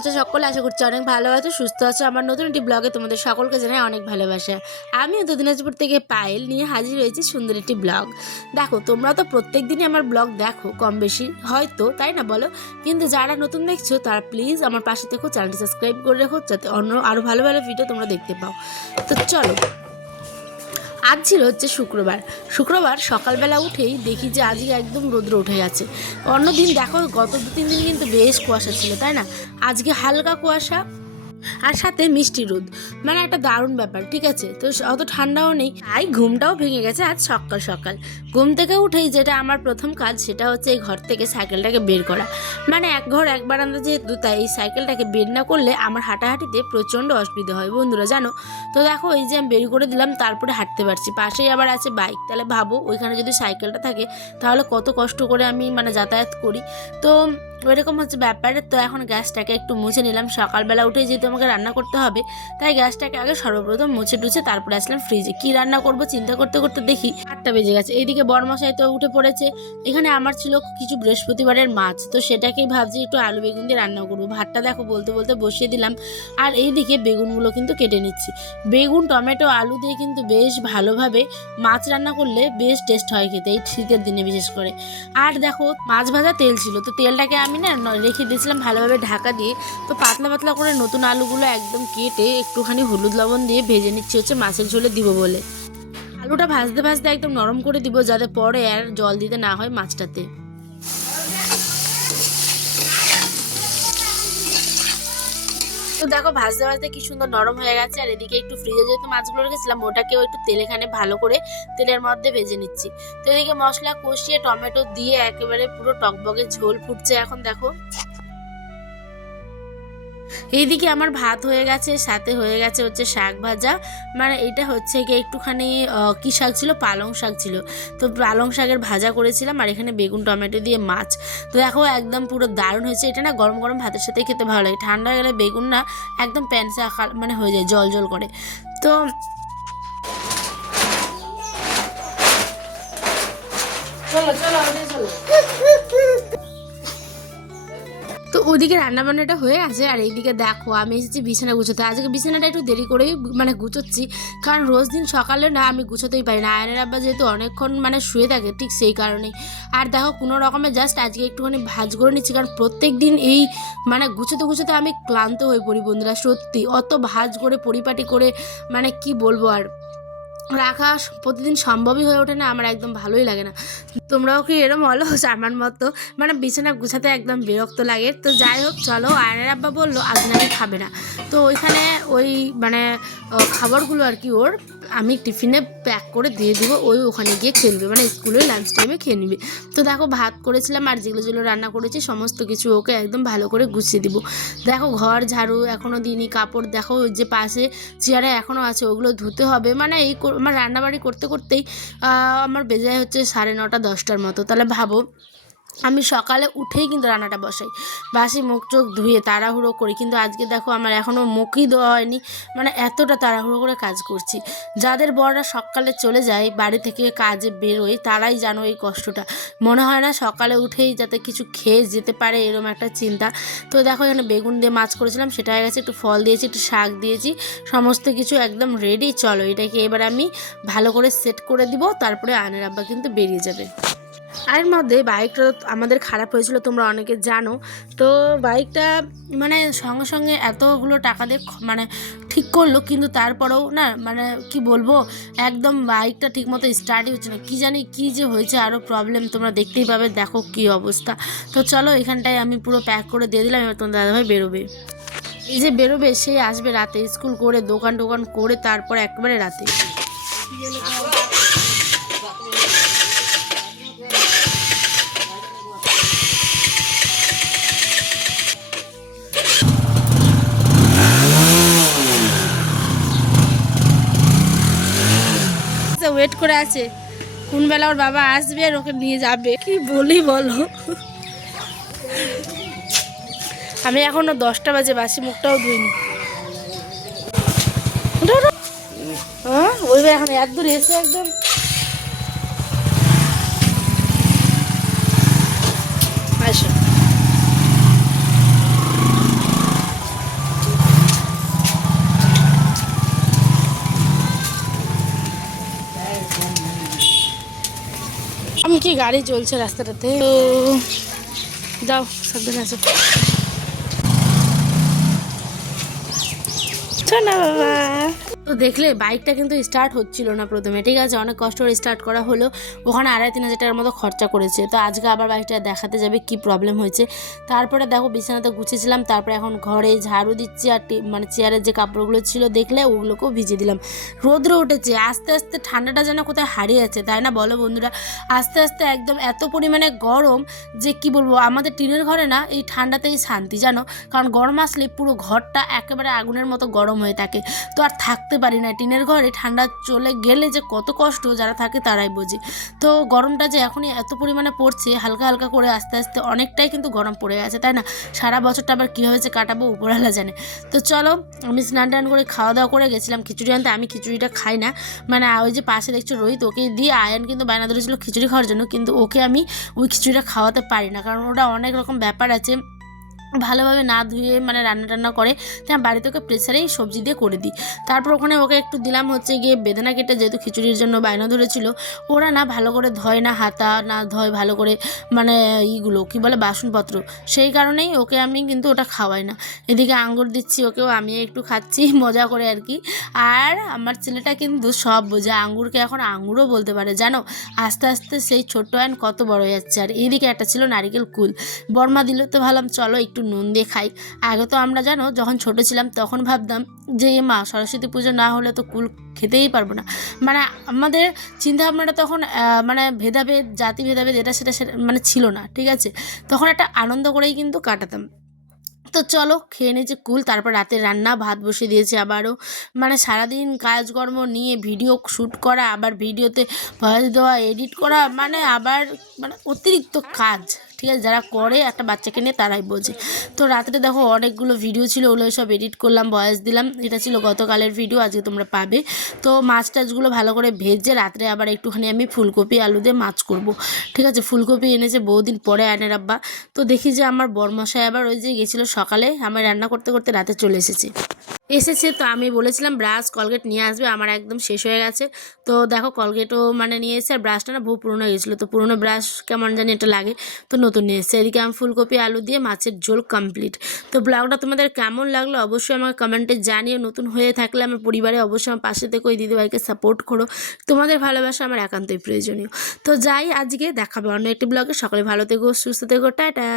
আছো সকলে? আশা করছি অনেক ভালো আছো, সুস্থ আছো। আমার নতুন একটি ব্লগে তোমাদের সকলকে জানাই অনেক ভালোবাসা। আমি উত্তর দিনাজপুর থেকে পায়েল নিয়ে হাজির হয়েছি সুন্দর একটি ব্লগ। দেখো, তোমরা তো প্রত্যেক দিনই আমার ব্লগ দেখো কম বেশি, হয়তো তাই না বলো? কিন্তু যারা নতুন দেখছো তারা প্লিজ আমার পাশে থেকো, চ্যানেলটি সাবস্ক্রাইব করে রেখো, যাতে অন্য আরও ভালো ভালো ভিডিও তোমরা দেখতে পাও। তো চলো, আজ ছিল হচ্ছে শুক্রবার সকালবেলা উঠেই দেখি যে আজকে একদম রৌদ্র উঠে গেছে। অন্যদিন দেখো গত 2-3 দিন কিন্তু বেশ কুয়াশা ছিল, তাই না? আজকে হালকা কুয়াশা আর সাথে মিষ্টি রোদ, মানে একটা দারুণ ব্যাপার। ঠিক আছে, তো অত ঠান্ডাও নেই, তাই ঘুমটাও ভেঙে গেছে আজ সকাল সকাল। ঘুম থেকে উঠেই যেটা আমার প্রথম কাজ সেটা হচ্ছে এই ঘর থেকে সাইকেলটাকে বের করা। মানে এক ঘর এক বারান্দা যেহেতু, তাই এই সাইকেলটাকে বের না করলে আমার হাঁটাহাঁটিতে প্রচণ্ড অসুবিধা হয় বন্ধুরা, জানো তো। দেখো, এই যে আমি বের করে দিলাম, তারপরে হাঁটতে পারছি। পাশেই আবার আছে বাইক, তাহলে ভাবো ওইখানে যদি সাইকেলটা থাকে তাহলে কত কষ্ট করে আমি মানে যাতায়াত করি। তো ওইরকম হচ্ছে ব্যাপার। তো এখন গ্যাসটাকে একটু মুছে নিলাম। সকালবেলা উঠে যেহেতু আমাকে রান্না করতে হবে, তাই গ্যাসটাকে আগে সর্বপ্রথম মুছে টুছে তারপরে আসলাম ফ্রিজে। কি রান্না করব চিন্তা করতে করতে দেখি 8টা বেজে গেছে। এইদিকে বড়মশাই তো উঠে পড়েছে। এখানে আমার ছিল কিছু বৃহস্পতিবারের মাছ, তো সেটাকেই ভাবছি একটু আলু বেগুন দিয়ে রান্না করবো। ভাতটা দেখো বলতে বলতে বসিয়ে দিলাম, আর এইদিকে বেগুনগুলো কিন্তু কেটে নিচ্ছি। বেগুন টমেটো আলু দিয়ে কিন্তু বেশ ভালোভাবে মাছ রান্না করলে বেশ টেস্ট হয় খেতে, এই শীতের দিনে বিশেষ করে। আর দেখো, মাছ ভাজা তেল ছিল, তো তেলটাকে আমি না রেখে দিয়েছিলাম ভালোভাবে ঢাকা দিয়ে। তো পাতলা পাতলা করে নতুন আলুগুলো একদম কেটে একটুখানি হলুদ লবণ দিয়ে ভেজে নিচ্ছি হচ্ছে মাছের ঝোলে দিব বলে। আলুটা ভাজতে ভাজতে একদম নরম করে দিব, যাতে পরে আর জল দিতে না হয় মাছটাতে। তো দেখো, ভাজতে ভাজতে কি সুন্দর নরম হয়ে গেছে। আর এদিকে একটু ফ্রিজে যেহেতু মাছগুলো রেখেছিলাম, ওটাকেও একটু তেলেখানে ভালো করে তেলের মধ্যে ভেজে নিচ্ছি। তো এদিকে মশলা কষিয়ে টমেটো দিয়ে একেবারে পুরো টকবগে ঝোল ফুটছে এখন দেখো। এইদিকে আমার ভাত হয়ে গেছে, সাথে হয়ে গেছে হচ্ছে শাক ভাজা। মানে এটা হচ্ছে গিয়ে একটুখানি কী শাক ছিল, পালং শাক ছিল। তো পালং শাকের ভাজা করেছিলাম, আর এখানে বেগুন টমেটো দিয়ে মাছ। তো দেখো একদম পুরো দারুণ হয়েছে। এটা না গরম গরম ভাতের সাথে খেতে ভালো লাগে, ঠান্ডা হয়ে গেলে বেগুন না একদম প্যান্সা মানে হয়ে যায়, জল জল করে। তো চলো চলো চলো। তো ওইদিকে রান্নাবান্নাটা হয়ে আছে, আর এইদিকে দেখো আমি এসেছি বিছানা গুছোতে। আজকে বিছানাটা একটু দেরি করেই মানে গুছোচ্ছি, কারণ রোজ দিন সকালে না আমি গুছোতেই পারি না। আয়নের আব্বা যেহেতু অনেকক্ষণ মানে শুয়ে থাকে, ঠিক সেই কারণেই। আর দেখো কোনো রকমে জাস্ট আজকে একটুখানি ভাঁজ করে নিচ্ছি, কারণ প্রত্যেক দিন এই মানে গুছোতে গুছোতে আমি ক্লান্ত হয়ে পড়ি বন্ধুরা, সত্যি। অত ভাঁজ করে পরিপাটি করে মানে কি বলবো আর, রাখা প্রতিদিন সম্ভবই হয়ে ওঠে না আমার, একদম ভালোই লাগে না। তোমরাও কি এরম হলো আমার মতো? মানে বিছানা গুছাতে একদম বিরক্ত লাগে। তো যাই হোক, চলো। আয়নের আব্বা বললো আজ নাকি খাবে না, তো ওইখানে ওই মানে খাবারগুলো আর কি ওর আমি টিফিনে প্যাক করে দিয়ে দিব, ওই ওখানে গিয়ে খেয়ে নেবে, মানে স্কুলের লাঞ্চ টাইমে খেয়ে নেবে। তো দেখো ভাত করেছিলাম, আর যেগুলো যেগুলো রান্না করেছি সমস্ত কিছু ওকে একদম ভালো করে গুছিয়ে দিব। দেখো ঘর ঝাড়ু এখনও দিইনি, কাপড় দেখো ওই যে পাশে চেয়ারে এখনও আছে, ওগুলো ধুতে হবে। মানে এই আমার রান্নাবাড়ি করতে করতেই আমার বেজে যায় হচ্ছে 9:30 10টার মতো। তাহলে ভাবো, আমি সকালে উঠেই কিন্তু রান্নাটা বসাই, বাসি মুখ চোখ ধুয়ে তাড়াহুড়ো করি। কিন্তু আজকে দেখো আমার এখনও মুখই দেওয়া হয়নি, মানে এতটা তাড়াহুড়ো করে কাজ করছি। যাদের বড়রা সকালে চলে যায় বাড়ি থেকে কাজে বেরোয়, তারাই জানো এই কষ্টটা। মনে হয় না সকালে উঠেই যাতে কিছু খেয়ে যেতে পারে, এরকম একটা চিন্তা। তো দেখো এখানে বেগুন দিয়ে মাছ করেছিলাম, সেটা হয়ে গেছে। একটু ফল দিয়েছি, একটু শাক দিয়েছি, সমস্ত কিছু একদম রেডি। চলো এটাকে এবার আমি ভালো করে সেট করে দিব, তারপরে আয়নের আব্বা কিন্তু বেরিয়ে যাবে। আর মধ্যে বাইকটা আমাদের খারাপ হয়েছিল, তোমরা অনেকে জানো। তো বাইকটা মানে সঙ্গে সঙ্গে এতগুলো টাকা দিয়ে মানে ঠিক করলো, কিন্তু তারপরেও না মানে কি বলবো, একদম বাইকটা ঠিকমতো স্টার্টই হচ্ছে না। কি জানি কি যে হয়েছে, আরও প্রবলেম তোমরা দেখতেই পাবে। দেখো কি অবস্থা। তো চলো এখানটায় আমি পুরো প্যাক করে দিয়ে দিলাম। এবার তোমার দাদাভাই বেরোবে, এই যে বেরোবে, সে আসবে রাতে স্কুল করে দোকান টোকান করে, তারপর একেবারে রাতে। ওয়েট করে আছে কোন বেলা ওর বাবা আসবে আর ওকে নিয়ে যাবে। কি বলি বলো, আমি এখনো 10টা বাজে, বাসি মুখটাও ধুইনি। হ্যাঁ ওই এখন এত দূর এসে একদম আসো। কি গাড়ি চলছে রাস্তাটাতে, তো যাও সাবধানে আছো না বাবা। তো দেখলে বাইকটা কিন্তু স্টার্ট হচ্ছিল না প্রথমে, ঠিক আছে, অনেক কষ্ট করে স্টার্ট করা হলো, ওখানে 2,500-3,000 টাকার মতো খরচা করেছে। তো আজকে আবার বাইকটা দেখাতে যাবে কি প্রবলেম হয়েছে। তারপরে দেখো বিছানাতে গুছিয়েছিলাম, তারপরে এখন ঘরে ঝাড়ু দিচ্ছি, আর মানে চেয়ারের যে কাপড়গুলো ছিল দেখলে ওগুলোকেও ভিজিয়ে দিলাম। রৌদ্র উঠেছে, আস্তে আস্তে ঠান্ডাটা যেন কোথায় হারিয়ে যাচ্ছে, তাই না বলো বন্ধুরা? আস্তে আস্তে একদম এত পরিমাণে গরম যে কি বলবো, আমাদের টিনের ঘরে না এই ঠান্ডাতেই শান্তি জানো, কারণ গরম আসলে পুরো ঘরটা একেবারে আগুনের মতো গরম হয়ে থাকে। তো আর থাকতে পারি না টিনের ঘরে, ঠান্ডা চলে গেলে যে কত কষ্ট যারা থাকে তারাই বোঝে। তো গরমটা যে এখনই এত পরিমাণে পড়ছে হালকা হালকা করে, আস্তে আস্তে অনেকটাই কিন্তু গরম পড়ে গেছে, তাই না? সারা বছরটা আবার কীভাবে যে কাটাবো উপরওয়ালা জানে। তো চলো, আমি স্নান টান করে খাওয়া দাওয়া করে গেছিলাম খিচুড়ি আনতে। আমি খিচুড়িটা খাই না, মানে ওই যে পাশে দেখছো রোহিত, ওকে দিয়ে আয়ান কিন্তু বায়না ধরেছিল খিচুড়ি খাওয়ার জন্য, কিন্তু ওকে আমি ওই খিচুড়িটা খাওয়াতে পারি না, কারণ ওটা অনেক রকম ব্যাপার আছে, ভালোভাবে না ধুয়ে মানে রান্না টান্না করে, তাই আমি বাড়িতে ওকে প্রেসারেই সবজি দিয়ে করে দিই। তারপর ওখানে ওকে একটু দিলাম হচ্ছে গিয়ে বেদানা কেটে, যেহেতু খিচুড়ির জন্য বায়না ধরেছিল। ওরা না ভালো করে ধয় না, হাতা না ধয় ভালো করে, মানে এইগুলো কী বলে বাসনপত্র, সেই কারণেই ওকে আমি কিন্তু ওটা খাওয়াই না। এদিকে আঙ্গুর দিচ্ছি ওকেও, আমি একটু খাচ্ছি মজা করে আর কি। আর আমার ছেলেটা কিন্তু সব বোঝে, আঙ্গুরকে এখন আঙ্গুরও বলতে পারে জানো। আস্তে আস্তে সেই ছোট্ট আইন কত বড় হয়ে যাচ্ছে। আর এইদিকে একটা ছিল নারিকেল কুল, বর্মা দিল, তো ভাবলাম চলো একটু নুন দিয়ে খাই। আগে তো আমরা জানো যখন ছোট ছিলাম তখন ভাবতাম যে মা সরস্বতী পুজো না হলে তো কুল খেতেই পারবো না, মানে আমাদের চিন্তাভাবনাটা তখন মানে ভেদাভেদ, জাতি ভেদাভেদ এটা সেটা মানে ছিল না, ঠিক আছে, তখন একটা আনন্দ করেই কিন্তু কাটাতাম। তো চলো খেয়ে নিয়েছি কুল, তারপর রাতে রান্না ভাত বসিয়ে দিয়েছি আবারও, মানে সারাদিন কাজকর্ম নিয়ে ভিডিও শ্যুট করা, আবার ভিডিওতে ভয়েস দেওয়া, এডিট করা, মানে আবার মানে অতিরিক্ত কাজ, ঠিক আছে, যারা করে একটা বাচ্চাকে নিয়ে তারাই বোঝে। তো রাত্রে দেখো অনেকগুলো ভিডিও ছিল, ওগুলো সব এডিট করলাম, ভয়েস দিলাম, এটা ছিল গতকালের ভিডিও, আজকে তোমরা পাবে। তো মাছ টাছগুলো ভালো করে ভেজে রাত্রে আবার একটুখানি আমি ফুলকপি আলু দিয়ে মাছ করব, ঠিক আছে। ফুলকপি এনেছে বহুদিন পরে আয়নের আব্বা। তো দেখি যে আমার বরমশাই আবার ওই যে গেছিলো সকালে, আমার রান্না করতে করতে রাতে চলে এসেছে। তো আমি বলেছিলাম ব্রাশ কলগেট নিয়ে আসবে, আমার একদম শেষ হয়ে গেছে। তো দেখো কলগেটও মানে নিয়ে এসে, আর ব্রাশটা না বহু পুরনো হয়ে গেছিলো, তো পুরনো ব্রাশ কেমন জানি এটা লাগে, তো নতুন নিয়ে এসেছে। এদিকে আমি ফুলকপি আলু দিয়ে মাছের ঝোল কমপ্লিট। তো ব্লগটা তোমাদের কেমন লাগলো অবশ্যই আমাকে কমেন্টে জানিয়ে, নতুন হয়ে থাকলে আমার পরিবারে অবশ্যই আমার পাশে থেকে ওই দিদিভাইকে সাপোর্ট করো, তোমাদের ভালোবাসা আমার একান্তই প্রয়োজনীয়। তো যাই, আজকে দেখাবে অন্য একটি ব্লগে, সকলে ভালো থেকো, সুস্থ থেকো, টাটা।